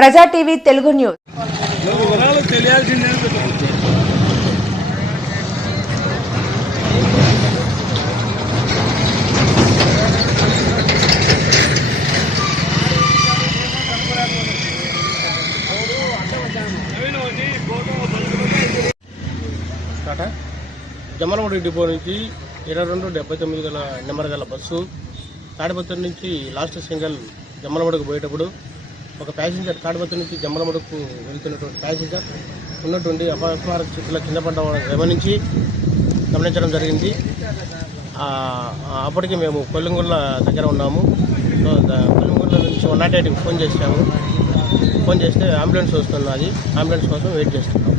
ప్రజా TV Telugu news. Jammalamadugu depot నుంచి 2279 గల నెంబర్ గల బస్సు తాడిపత్రి నుంచి లాస్ట్ సింగల్ జమ్మలమడుగు పోయేటప్పుడు ఒక ప్యాసింజర్ తాడిపత్రి నుంచి జమ్మలమడుగుకు వెళ్తున్నటువంటి ప్యాసింజర్ ఉన్నటువంటి అపస్మారక స్థితిలో కింద పడ్డం గమనించడం జరిగింది. అప్పటికి మేము కొల్లింగుళ్ళ దగ్గర ఉన్నాము. సో కొల్లింగుళ్ళ నుంచి 108కి ఫోన్ చేస్తే అంబులెన్స్ వస్తున్నది. అంబులెన్స్ కోసం వెయిట్ చేస్తున్నాము.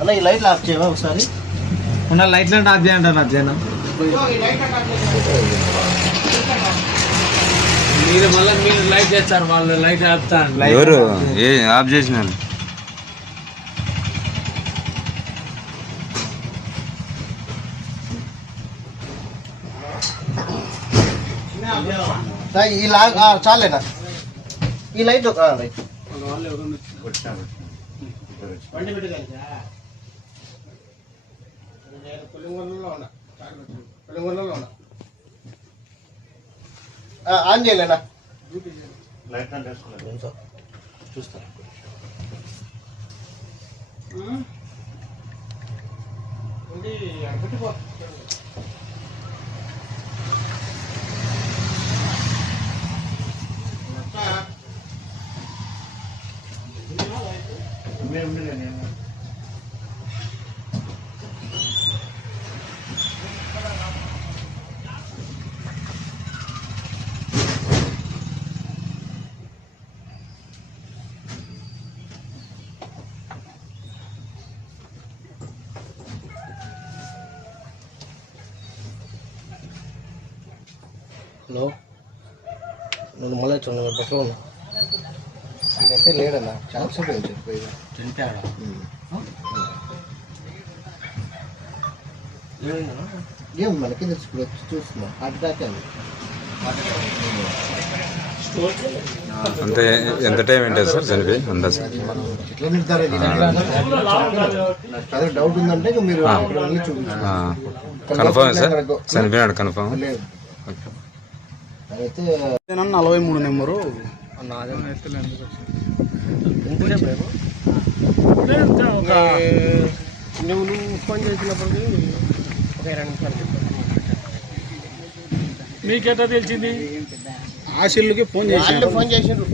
అన్న ఈ లైట్లు ఆఫ్ చేయవా ఒకసారి? ఉన్న లైట్లను ఆఫ్ చేయండి అన్న. మీరు లైట్ చేస్తారు, వాళ్ళు లైట్ ఆపుతారు. ఎవరు ఆఫ్ చేసినారు? ఈ లాగ్ చాలేనా? ఈ లైట్ ఆన్ చేయలేనా? చూస్తా. హలో, నేను మళ్ళీ చూడండి బస్సులో ఉన్నా. ఇదైతే లేడన్నా, చాలా సేపు చనిపోయాడా? ఏం మనకి తెలుసు, చూస్తున్నా హార్ట్ అటాక్ అని. అంతే. ఎంత టైం ఏంటి సార్ చనిపోయి? ఎట్లా నిర్ధారణ? అదే డౌట్ ఉందంటే మీరు కన్ఫర్మ్ సార్ చనిపోయినాడు? కన్ఫర్మ్. అయితే 43 నెంబరు నువ్వు ఫోన్ చేసినప్పటికీ ఒక 20 నిమిషాలు. మీకెట్లా తెలిసింది? ఆశీల్కి ఫోన్ చేసిండ్రు.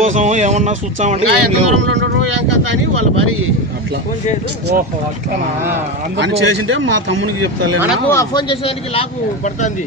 కోసం ఏమన్నా చూస్తామంటే ఏం కథ అని వాళ్ళ భార్య అట్లా అని చేసింటే మా తమ్మునికి చెప్తా. మనకు ఆ ఫోన్ చేసేదానికి లాకు పడుతుంది.